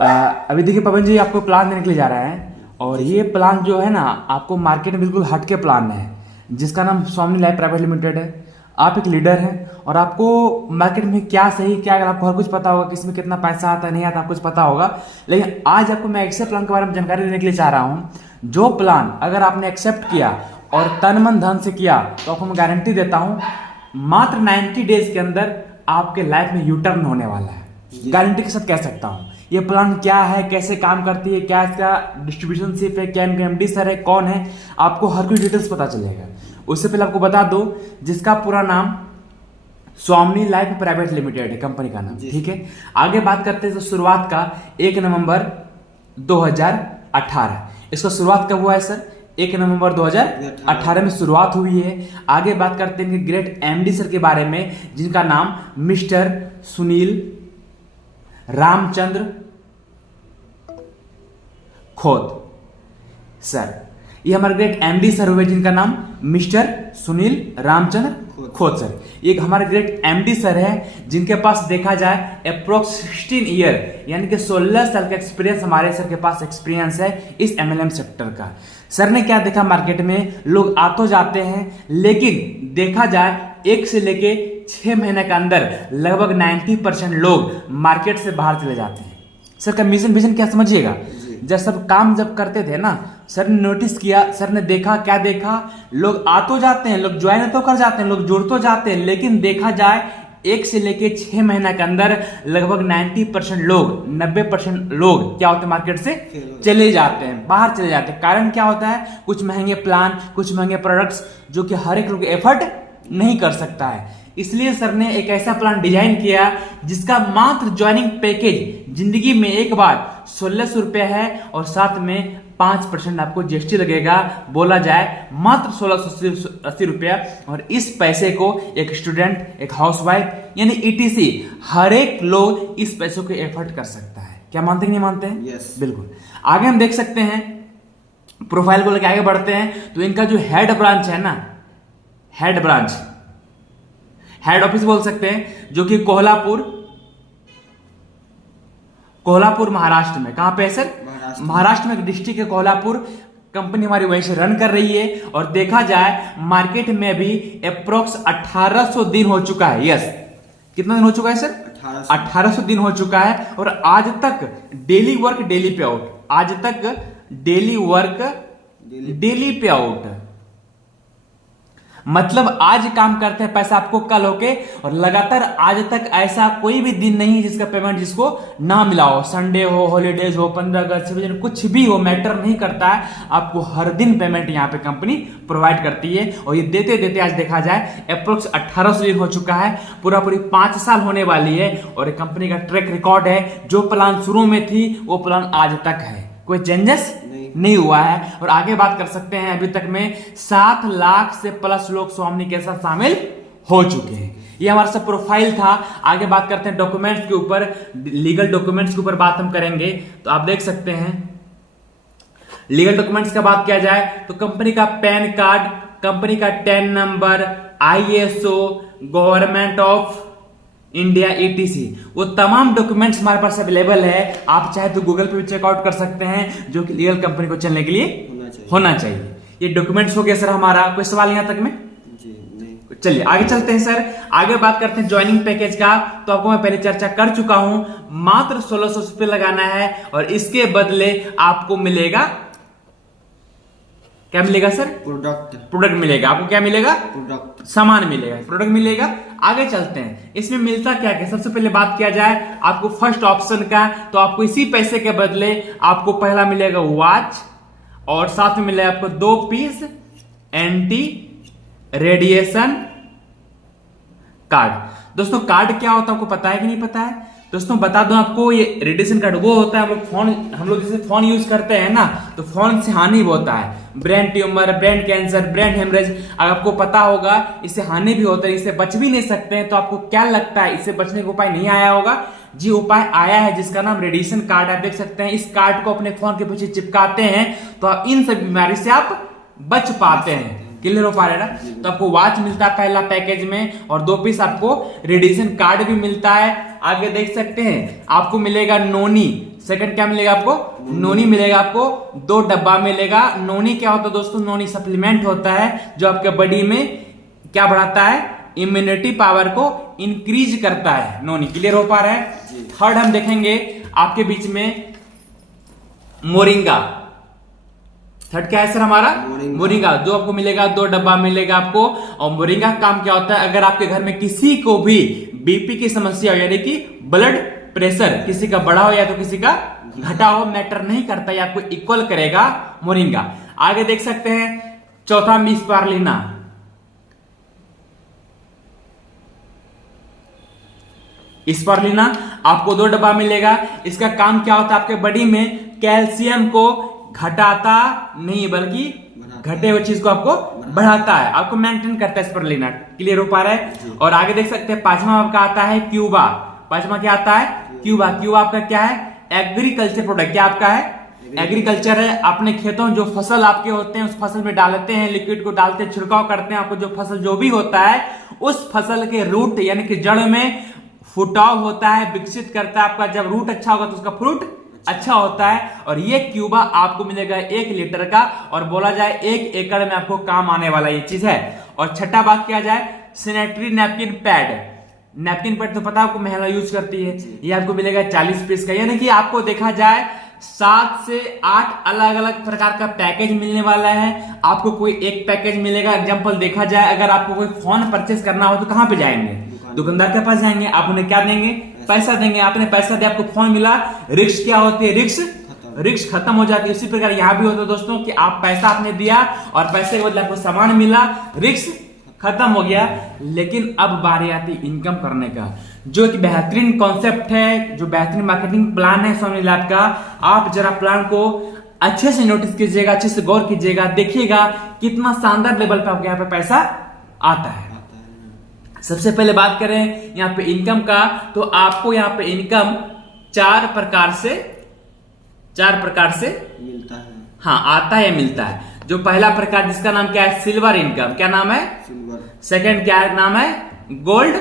अभी देखिए पवन जी आपको प्लान देने के लिए जा रहा है, और ये प्लान जो है ना आपको मार्केट में बिल्कुल हटके प्लान है, जिसका नाम स्वामी लाइफ प्राइवेट लिमिटेड है। आप एक लीडर हैं और आपको मार्केट में क्या सही क्या अगर आपको हर कुछ पता होगा, किसमें कितना पैसा आता है नहीं आता, आपको कुछ पता होगा। लेकिन आज आपको मैं ऐसे प्लान के बारे में जानकारी देने के लिए चाह रहा हूँ, जो प्लान अगर आपने एक्सेप्ट किया और तन मन धन से किया तो आपको मैं गारंटी देता हूँ मात्र 90 डेज के अंदर आपके लाइफ में यू टर्न होने वाला है। गारंटी के साथ कह सकता हूँ। ये प्लान क्या है, कैसे काम करती है, क्या इसका डिस्ट्रीब्यूशनशिप है, क्या इनके एमडी सर है, कौन है, आपको हर कोई डिटेल्स पता चलेगा। उससे पहले आपको बता दो जिसका पूरा नाम स्वामी लाइफ प्राइवेट लिमिटेड है, कंपनी का नाम, ठीक है। आगे बात करते हैं तो शुरुआत का 1 नवंबर 2018। इसका शुरुआत कब हुआ है सर? 1 नवंबर 2018 में शुरुआत हुई है। आगे बात करते हैं ग्रेट एमडी सर के बारे में, जिनका नाम मिस्टर सुनील रामचंद्र खोत सर। ये हमारे ग्रेट एमडी सर हुए, जिनका नाम मिस्टर सुनील रामचंद्र खोत सर। ये हमारे ग्रेट एमडी सर है, जिनके पास देखा जाए अप्रोक्स 16 ईयर यानी कि 16 साल का एक्सपीरियंस हमारे सर के पास एक्सपीरियंस है इस एमएलएम सेक्टर का। सर ने क्या देखा, मार्केट में लोग आ तो जाते हैं, लेकिन देखा जाए 1 से लेके 6 महीने के अंदर लगभग 90% लोग मार्केट से बाहर चले जाते हैं। सर का विजन क्या समझिएगा, जब सब काम जब करते थे ना, सर ने नोटिस किया, सर ने देखा, क्या देखा, लोग आ तो जाते हैं, लोग ज्वाइन तो कर जाते हैं, लोग जुड़ तो जाते हैं, लेकिन देखा जाए 1 से लेके 6 महीने के अंदर लगभग 90% लोग 90% लोग क्या होते हैं, मार्केट से चले जाते हैं, बाहर चले जाते हैं। कारण क्या होता है, कुछ महंगे प्लान, कुछ महंगे प्रोडक्ट्स जो कि हर एक लोग एफर्ट नहीं कर सकता है। इसलिए सर ने एक ऐसा प्लान डिजाइन किया जिसका मात्र ज्वाइनिंग पैकेज जिंदगी में एक बार 1600 रुपया है, और साथ में 5% आपको जीएसटी लगेगा। बोला जाए मात्र 1680 रुपया, और इस पैसे को एक स्टूडेंट, एक हाउसवाइफ यानी ईटीसी हर एक लोग इस पैसों को एफर्ट कर सकता है। क्या मानते हैं, नहीं मानते हैं? Yes. बिल्कुल। आगे हम देख सकते हैं, प्रोफाइल को लेकर आगे बढ़ते हैं तो इनका जो हेड ब्रांच है ना, हेड ब्रांच, हेड ऑफिस बोल सकते हैं, जो कि कोल्हापुर महाराष्ट्र में। कहां पे है सर? महाराष्ट्र में डिस्ट्रिक्ट है कोल्हापुर। कंपनी हमारी वहीं से रन कर रही है, और देखा जाए मार्केट में भी अप्रोक्स 1800 दिन हो चुका है। यस, कितना दिन हो चुका है सर? 1800 दिन हो चुका है, और आज तक डेली वर्क डेली पे आउट, आज तक डेली वर्क डेली पे आउट, मतलब आज काम करते हैं पैसा आपको कल होके, और लगातार आज तक ऐसा कोई भी दिन नहीं जिसका पेमेंट जिसको ना मिला हो। संडे हो, हॉलीडेज हो, 15 अगस्त, 26 जनवरी, कुछ भी हो, मैटर नहीं करता है, आपको हर दिन पेमेंट यहाँ पे कंपनी प्रोवाइड करती है। और ये देते देते आज देखा जाए अप्रोक्स 1800 दिन हो चुका है, पूरी 5 साल होने वाली है, और ये कंपनी का ट्रैक रिकॉर्ड है। जो प्लान शुरू में थी वो प्लान आज तक है, कोई चेंजेस नहीं हुआ है। और आगे बात कर सकते हैं, अभी तक में 7 लाख से प्लस लोग स्वामी के साथ शामिल हो चुके हैं। ये हमारा सब प्रोफाइल था। आगे बात करते हैं डॉक्यूमेंट्स के ऊपर, लीगल डॉक्यूमेंट्स के ऊपर बात हम करेंगे। तो आप देख सकते हैं, लीगल डॉक्यूमेंट्स का बात किया जाए तो कंपनी का पैन कार्ड, कंपनी का 10 number, ISO, government of India ETC, वो तमाम डॉक्यूमेंट्स हमारे पास अवेलेबल है। आप चाहे तो गूगल पे भी चेकआउट कर सकते हैं, जो कि लीगल कंपनी को चलने के लिए होना चाहिए। ये डॉक्यूमेंट्स हो गया सर हमारा। कोई सवाल यहां तक में? जी नहीं। चलिए आगे चलते हैं सर। आगे बात करते हैं ज्वाइनिंग पैकेज का। तो आपको मैं पहले चर्चा कर चुका हूं, मात्र 1600 रुपये लगाना है, और इसके बदले आपको मिलेगा, क्या मिलेगा सर? प्रोडक्ट मिलेगा। आपको क्या मिलेगा? प्रोडक्ट, सामान मिलेगा, प्रोडक्ट मिलेगा। आगे चलते हैं, इसमें मिलता क्या क्या। सबसे पहले बात किया जाए आपको फर्स्ट ऑप्शन का, तो आपको इसी पैसे के बदले आपको पहला मिलेगा वॉच, और साथ में मिलेगा आपको 2 पीस एंटी रेडिएशन कार्ड। दोस्तों कार्ड क्या होता है आपको पता है कि नहीं पता है? दोस्तों बता दूं आपको, ये रेडिएशन कार्ड वो होता है, हम लोग जैसे फोन यूज करते हैं ना, तो फोन से हानि होता है, brain tumour, brain cancer, brain haemorrhage. अगर आपको पता होगा इससे हानि भी होता है, इससे बच भी नहीं सकते हैं। तो आपको क्या लगता है इससे बचने का उपाय नहीं आया होगा? जी उपाय आया है, जिसका नाम रेडिएशन कार्ड। आप देख सकते हैं, इस कार्ड को अपने फोन के पीछे चिपकाते हैं तो आप इन सब बीमारी से आप बच पाते हैं। क्लियर हो पा रहा है ना? तो आपको वॉच मिलता है पहला पैकेज में, और 2 पीस आपको रेडिएशन कार्ड भी मिलता है। आगे देख सकते हैं आपको मिलेगा नोनी। सेकंड क्या मिलेगा आपको? नोनी मिलेगा आपको। 2 डब्बा मिलेगा। नोनी क्या होता है दोस्तों? नोनी सप्लीमेंट होता है जो आपके बॉडी में क्या बढ़ाता है? इम्यूनिटी पावर को इंक्रीज करता है। नोनी क्लियर हो पा रहा है। थर्ड हम देखेंगे आपके बीच में मोरिंगा। थर्ड क्या है सर हमारा? मोरिंगा। जो आपको मिलेगा 2 डब्बा मिलेगा आपको। और मोरिंगा का काम क्या होता है? अगर आपके घर में किसी को भी बीपी की समस्या हो, यानी कि ब्लड प्रेशर किसी का बढ़ा हो या तो किसी का घटा हो, मैटर नहीं करता, या आपको इक्वल करेगा मोरिंगा। आगे देख सकते हैं चौथा स्पारुलिना। स्पारुलिना आपको 2 डब्बा मिलेगा। इसका काम क्या होता है? आपके बॉडी में कैल्शियम को घटाता नहीं बल्कि घटे हुए चीज को आपको बढ़ाता है, आपको मेंटेन करता है स्पारुलिना। क्लियर हो पा रहा है। और आगे देख सकते हैं पांचवा आपका आता है क्यूबा। पांचवा क्या आता है? क्यूबा। क्यूबा आपका क्या है? Agriculture product. क्या आपका है? एग्रीकल्चर है। अपने खेतों में जो फसल आपके होते हैं उस फसल में डालते हैं, लिक्विड को डालते हैं, छिड़काव करते हैं। आपको जो फसल जो भी होता है उस फसल के रूट यानी कि जड़ में फुटाव होता है, विकसित करता है। आपका जब रूट अच्छा होगा तो उसका फ्रूट अच्छा होता है। और ये क्यूबा आपको मिलेगा 1 लीटर का, और बोला जाए 1 एकड़ में आपको काम आने वाला ये चीज है। और छठा बात किया जाए sanitary napkin pad. Napkin pad तो पता आपको महिला यूज करती है। ये आपको मिलेगा 40 पीस का, यानी कि आपको देखा जाए 7 से 8 अलग अलग प्रकार का पैकेज मिलने वाला है। आपको कोई एक पैकेज मिलेगा। एग्जांपल देखा जाए अगर आपको कोई फोन परचेस करना हो तो कहां पे जाएंगे? दुकानदार के पास जाएंगे। आप उन्हें क्या देंगे? पैसा देंगे। आपने पैसा दिया, आपको फोन मिला, रिस्क क्या होती है? रिस्क खत्म हो जाती है। इसी प्रकार यहां भी होता है दोस्तों कि आप पैसा आपने दिया और पैसे के बदले आपको सामान मिला, रिस्क खत्म हो गया। लेकिन अब बारी आती इनकम करने का, जो एक बेहतरीन कॉन्सेप्ट है, जो बेहतरीन मार्केटिंग प्लान है सोनी लैब का। आप जरा प्लान को अच्छे से नोटिस कीजिएगा, अच्छे से गौर कीजिएगा, देखिएगा कितना शानदार लेवल पे आपके यहाँ पे पैसा आता है। सबसे पहले बात करें यहाँ पे इनकम का, तो आपको यहाँ पे इनकम 4 प्रकार से मिलता है। हाँ, आता है या मिलता है। जो पहला प्रकार जिसका नाम क्या है? Silver income. क्या नाम है? सिल्वर। सेकंड क्या है? नाम है गोल्ड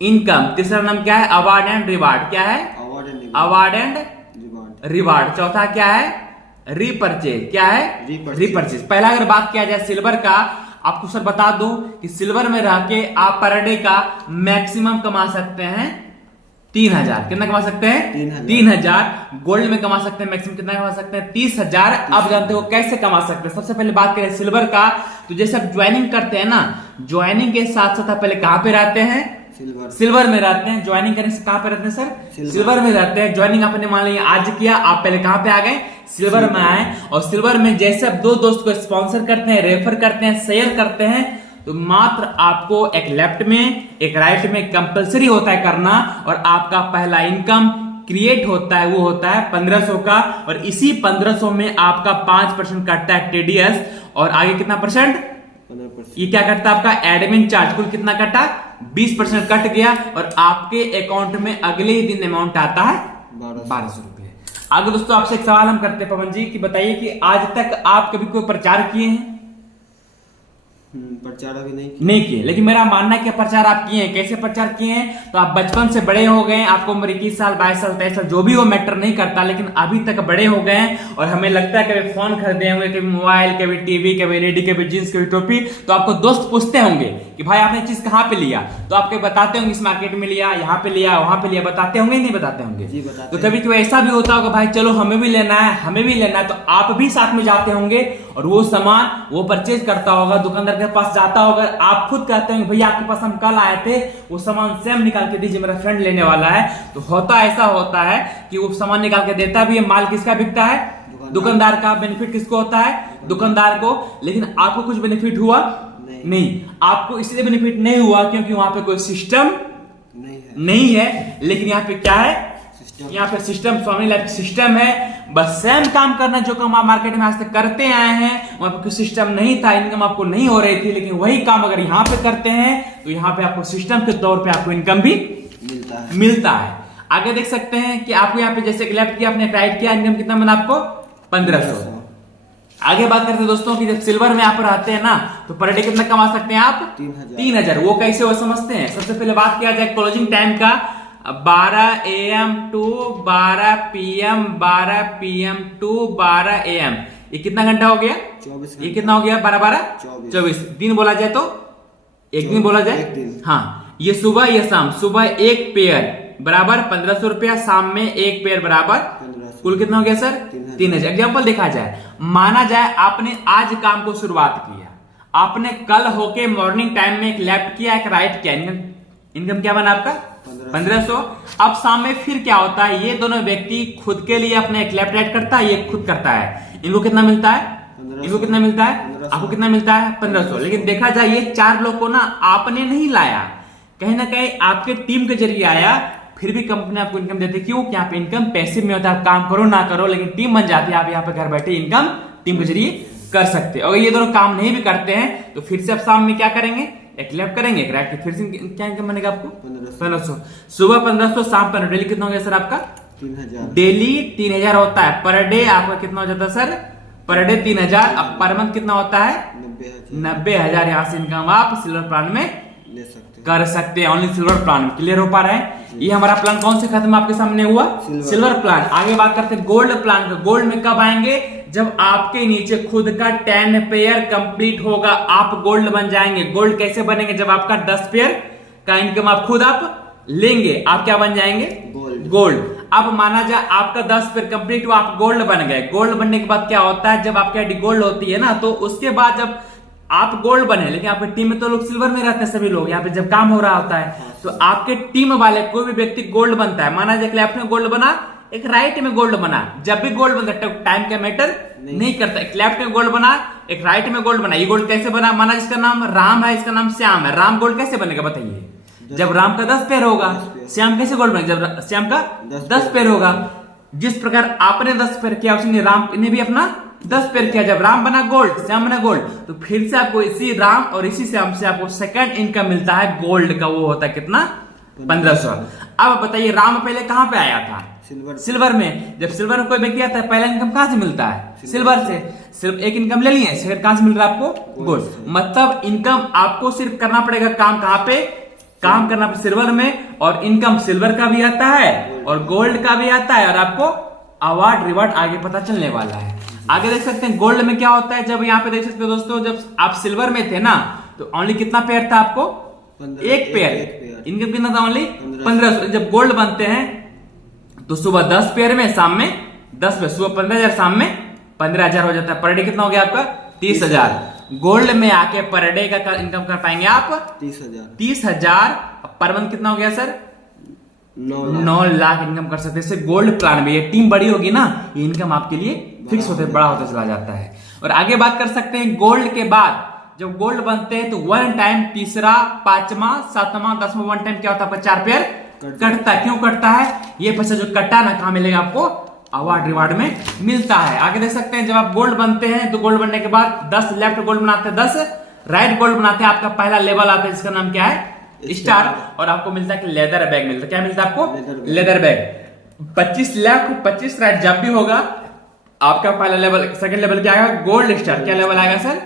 इनकम। तीसरा नाम क्या है? Award and reward. क्या है? Award and reward. चौथा क्या है? रीपरचेज। क्या है? रीपरचेज। पहला अगर बात किया जाए सिल्वर का, आपको सर बता दूं कि सिल्वर में रह के आप पर डे का मैक्सिमम कमा सकते हैं 3000। कितना कमा सकते हैं? 3000। गोल्ड में कमा सकते हैं मैक्सिमम कितना कमा सकते हैं? 30,000। अब जानते हो कैसे कमा सकते हैं। सबसे पहले बात करें सिल्वर का, तो जैसे आप ज्वाइनिंग करते हैं ना, ज्वाइनिंग के साथ साथ आप पहले कहां पे रहते हैं? सिल्वर में रहते हैं। ज्वाइनिंग करने से कहां पे रहते हैं सर? सिल्वर में रहते हैं। ज्वाइनिंग आपने मान लिया आज किया, आप पहले कहां पे आ गए? सिल्वर में आए। और सिल्वर में जैसे आप 2 दोस्त को स्पॉन्सर करते हैं, रेफर करते हैं, शेयर करते हैं, तो मात्र आपको एक लेफ्ट में एक राइट में कंपलसरी होता है करना, और आपका पहला इनकम क्रिएट होता है, वो होता है 1500 का। और इसी 1500 में आपका 5% कटता है टीडीएस, और आगे कितना परसेंट? 15%। ये क्या कटता है आपका? Admin charge. कुल कितना कटा? 20% कट गया, और आपके अकाउंट में अगले ही दिन अमाउंट आता है 1200 रुपए। आगे दोस्तों आपसे एक सवाल हम करते हैं पवन जी कि बताइए कि आज तक आप कभी कोई प्रचार किए हैं? प्रचार अभी नहीं किए, लेकिन मेरा मानना है कि प्रचार आप किए हैं। कैसे प्रचार किए हैं? तो आप बचपन से बड़े हो गए, आपको उम्र 21 साल 22 साल 23 साल जो भी हो मैटर नहीं करता, लेकिन अभी तक बड़े हो गए हैं। और हमें लगता है कभी फोन खरीदे होंगे, कभी मोबाइल, कभी टीवी, कभी रेडी, कभी जींस, कभी टोपी, तो आपको दोस्त पूछते होंगे कि भाई आपने चीज कहां पे लिया, तो आपके बताते होंगे इस मार्केट में लिया, यहाँ पे लिया, वहां पे लिया, बताते होंगे नहीं बताते होंगे? तो कभी कभी ऐसा भी होता होगा भाई चलो हमें भी लेना है, हमें भी लेना है, तो आप भी साथ में जाते होंगे और वो सामान वो परचेज करता होगा, दुकानदार के पास जाता होगा, आप खुद कहते होंगे भैया आपके पास हम कल आए थे, वो सामान सेम निकाल के दीजिए, मेरा फ्रेंड लेने वाला है। तो होता ऐसा होता है कि वो सामान निकाल के देता भी है, माल किसका बिकता है? दुकानदार का। बेनिफिट किसको होता है? दुकानदार को। लेकिन आपको कुछ बेनिफिट हुआ? नहीं। आपको इसलिए बेनिफिट नहीं हुआ क्योंकि वहां पे कोई सिस्टम नहीं है। लेकिन यहाँ पे क्या है? यहाँ पे सिस्टम स्वामी लैब सिस्टम है। बस सेम काम करना जो काम आप मार्केट में आज तक करते आए हैं, वहां पे कोई सिस्टम नहीं था, इनकम आपको नहीं हो रही थी, लेकिन वही काम अगर यहाँ पे करते हैं तो यहाँ पे आपको सिस्टम के तौर पे आपको इनकम भी मिलता है। आगे देख सकते हैं कि आपको यहाँ पे जैसे लेफ्ट किया, आपने राइट किया, इनकम कितना बना आपको? 1500। आगे बात करते हैं दोस्तों कि जब सिल्वर में आप रहते हैं ना, तो पर डे कितना कमा सकते हैं आप? 3000। वो कैसे वो समझते हैं? सबसे पहले बात किया जाए क्लोजिंग टाइम का। 12 AM to 12 PM, 12 PM to 12 AM, ये कितना घंटा हो गया? 24। ये कितना हो गया? 12 24 दिन बोला जाए तो एक दिन बोला जाए। हाँ, ये सुबह ये शाम, सुबह एक पेयर बराबर 1500 रुपया, शाम में एक पेयर बराबर कुल कितना हो गया सर? 3000। एग्जाम्पल देखा जाए, माना जाए आपने आज काम को शुरुआत किया, आपने कल होके मॉर्निंग टाइम में एक लेफ्ट किया एक राइट किया, इनकम क्या बना आपका? 1500। अब शाम में फिर क्या होता है, ये दोनों व्यक्ति खुद के लिए अपने एक लेफ्ट राइट करता है, ये खुद करता है, इनको कितना मिलता है? इनको कितना मिलता है? आपको कितना मिलता है? 1500। लेकिन देखा जाए ये 4 लोग को ना आपने नहीं लाया, कहीं ना कहीं आपके टीम के जरिए आया, फिर भी कंपनी आपको इनकम देती है। क्यों? कि यहाँ पे इनकम पैसिव में होता है, आप काम करो ना करो लेकिन टीम बन जाती है, आप यहाँ पे घर बैठे इनकम टीम के जरिए कर सकते हैं। अगर ये दोनों काम नहीं भी करते हैं तो फिर से आप शाम में क्या करेंगे? एक लेफ्ट करेंगे एक राइट, फिर से क्या इनकम बनेगा आपको? 1500। सुबह 1500, शाम 1500, डेली कितना हो गया सर आपका? 3000। डेली 3000 होता है, पर डे आपका कितना हो जाता है सर? Per day 3000। अब पर मंथ कितना होता है? 90,000। यहाँ से इनकम आप सिल्वर प्लान में ले सकते कर सकते हैं, ओनली सिल्वर प्लान। क्लियर हो पा रहा है? ये हमारा प्लान कौन से खत्म आपके सामने हुआ? Silver plan. आगे बात करते हैं गोल्ड प्लान का। गोल्ड में कब आएंगे? जब आपके नीचे खुद का 10 पेयर कंप्लीट होगा, आप गोल्ड बन जाएंगे। गोल्ड कैसे बनेंगे? जब आपका 10 पेयर का इनकम आप खुद आप लेंगे, आप क्या बन जाएंगे? गोल्ड। अब माना जाए आपका 10 पेयर कंप्लीट हुआ, आप गोल्ड बन गए। गोल्ड बनने के बाद क्या होता है, जब आपकी आईडी गोल्ड होती है ना, तो उसके बाद जब आप गोल्ड बने, लेकिन आपकी टीम में तो लोग सिल्वर में रहते हैं, सभी लोग यहाँ पे जब काम हो रहा होता है, तो आपके टीम वाले कोई भी व्यक्ति गोल्ड बनता है। माना जाए लेफ्ट में गोल्ड बना, एक राइट में गोल्ड बना, जब भी गोल्ड बनता है टाइम का मैटर नहीं करता। एक लेफ्ट में गोल्ड बना, एक राइट में गोल्ड बना। ये गोल्ड कैसे बना? माना जिसका नाम राम है, इसका नाम श्याम है, राम गोल्ड कैसे बनेगा बताइए? जब राम का 10 पेयर होगा। श्याम कैसे गोल्ड बनेगा? जब श्याम का 10 पेयर होगा। जिस प्रकार आपने 10 पेयर किया, उसने राम ने भी अपना 10 पेयर किया। जब राम बना गोल्ड, श्याम बना गोल्ड, तो फिर से आपको इसी राम और इसी श्याम से आपको सेकंड इनकम मिलता है गोल्ड का। वो होता है कितना? 1500। अब बताइए राम पहले कहां पे आया था? सिल्वर में। जब सिल्वर में कोई व्यक्ति आता है, पहला इनकम कहां से मिलता है? सिल्वर से। सिर्फ एक इनकम ले लिए, सेकंड कहां से मिल रहा है आपको? गोल्ड। मतलब इनकम आपको सिर्फ करना पड़ेगा काम कहां पे? काम करना सिल्वर में, और इनकम सिल्वर का भी आता है और गोल्ड का भी आता है, और आपको अवार्ड रिवार्ड आगे पता चलने वाला है। आगे देख सकते हैं गोल्ड में क्या होता है। जब यहाँ पे देख सकते हो दोस्तों, जब आप सिल्वर में थे ना, तो ओनली कितना पेयर था आपको? एक पेयर। इनकम कितना था? ओनली 1500। जब गोल्ड बनते हैं तो सुबह 10 पेयर में, शाम में 10 पेयर, सुबह 15,000, शाम में 15,000 हो जाता है। पर डे कितना हो गया आपका? 30,000। गोल्ड में आके पर डे का इनकम कर पाएंगे आप 30,000। पर मंथ कितना हो गया सर? 9 लाख इनकम कर सकते हैं गोल्ड प्लान में। ये टीम बड़ी होगी ना, ये इनकम आपके लिए फिक्स होते बड़ा होता चला जाता है। और आगे बात कर सकते हैं गोल्ड के बाद जब गोल्ड बनते हैं तो 1 टाइम, तीसरा, 5वां, 7वां, 10वां 1 टाइम क्या होता है आपका? 4 पेयर कटता है। क्यों कटता है? ये पैसा जो कटा ना, कहां मिलेगा आपको? अवार्ड रिवार्ड में मिलता है। आगे देख सकते हैं जब आप गोल्ड बनते हैं तो गोल्ड बनने के बाद 10 लेफ्ट गोल्ड बनाते हैं, 10 राइट गोल्ड बनाते हैं। आपका पहला लेवल आता है जिसका नाम क्या है? स्टार। और आपको मिलता है कि लेदर बैग मिलता है। क्या मिलता है आपको? Leather bag. 25 लेफ्ट 25 राइट जब भी होगा आपका पहला लेवल, सेकंड लेवल क्या आएगा? Gold star. क्या लेवल आएगा सर?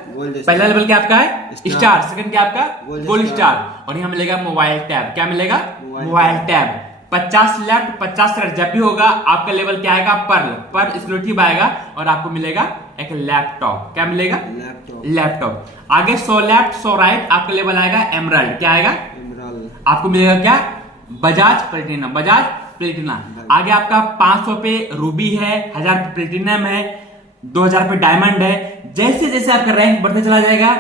पहला लेवल क्या आपका है? स्टार। सेकंड क्या आपका? Gold star. और यहाँ मिलेगा मोबाइल टैब। क्या मिलेगा? Mobile tab. 50 लेफ्ट 50 राइट जब भी होगा आपका लेवल क्या आएगा? पर्ल। पर एक्सक्लूसिव आएगा और आपको मिलेगा एक लैपटॉप। क्या मिलेगा? लैपटॉप। आगे 100 लेफ्ट 100 राइट आपका लेवल आएगा एमराल्ड। क्या आएगा? आपको मिलेगा क्या? बजाज प्लेटिना। बजाज प्लेटिना। आगे आपका 500 पे रूबी है, 1000 पे प्लेटिनम है, 2000 पे डायमंड है। जैसे जैसे आपका रैंक बढ़ते चला जाएगा,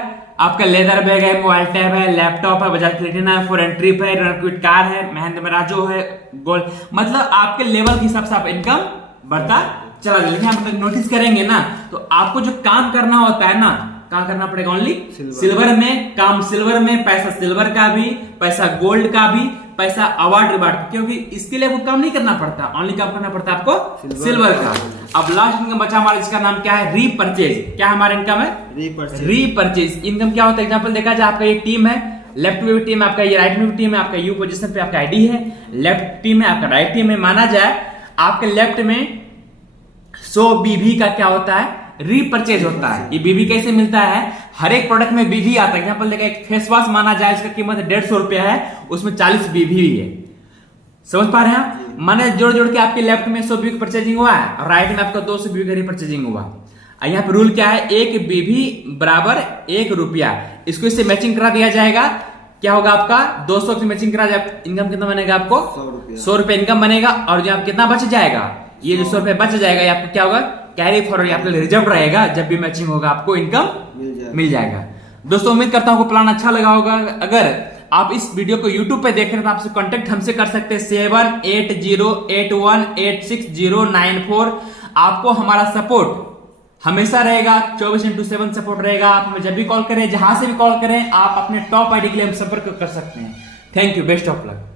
आपका लेदर बैग है, मोबाइल टैब है, लैपटॉप है, बजाज प्लेटिना है, फॉरेन ट्रिप है, रनक्विट कार है, महिंद्रा मराजो है, गोल्ड। मतलब आपके लेवल के हिसाब से आप इनकम बढ़ता चला जाए। लेकिन आप नोटिस करेंगे ना, तो आपको जो काम करना होता है ना, काम करना पड़ेगा ओनली सिल्वर में। काम सिल्वर में, पैसा सिल्वर का भी, पैसा गोल्ड का भी, पैसा अवार्ड रिवार्ड, क्योंकि इसके लिए वो काम नहीं करना पड़ता, ओनली काम करना पड़ता है आपको सिल्वर का। अब लास्ट इनकम बचा हमारा, जिसका नाम क्या है? रीपरचेज। क्या हमारा इनकम है? रीपरचेज। इनकम क्या होता है? एग्जांपल देखा जाए, आपका ये टीम है, लेफ्ट में भी टीम है आपका, ये राइट में भी टीम है आपका, यू पोजीशन पे आपका आईडी है, लेफ्ट टीम है आपका, राइट टीम है। माना जाए आपके लेफ्ट में 100 बीबी का क्या होता है? रीपरचेज होता है। ये बीबी कैसे मिलता है? हर एक प्रोडक्ट में बीबी आता है। एग्जांपल देखा, एक फेस वॉश माना जाए इसका कीमत 150 रुपया है, उसमें 40 बीबी भी है। समझ पा रहे हैं? माने जोड़ जोड़ के आपके लेफ्ट में 100 BV परचेजिंग हुआ है और राइट में आपका 200 BV परचेजिंग हुआ। यहाँ पे रूल क्या है, 1 BV बराबर 1 रुपया। इसको इससे मैचिंग करा दिया जाएगा, क्या होगा आपका 200 से मैचिंग करा जाए, इनकम कितना बनेगा आपको 100 रुपए इनकम बनेगा। और जो आप कितना बच जाएगा, ये जो 100 रुपए बच जाएगा, ये आपको क्या होगा कैरी फॉरवर्ड, आपका रिजर्व रहेगा, जब भी मैचिंग होगा आपको इनकम मिल जाएगा। दोस्तों उम्मीद करता हूं आपको प्लान अच्छा लगा होगा। अगर आप इस वीडियो को YouTube पे देख रहे हैं तो आपसे कांटेक्ट हमसे कर सकते हैं 7808186094। आपको हमारा सपोर्ट हमेशा रहेगा, 24/7 सपोर्ट रहेगा। आप हमें जब भी कॉल करें, जहां से भी कॉल करें, आप अपने टॉप आईडी के लिए हम संपर्क कर सकते हैं। Thank you, best of luck.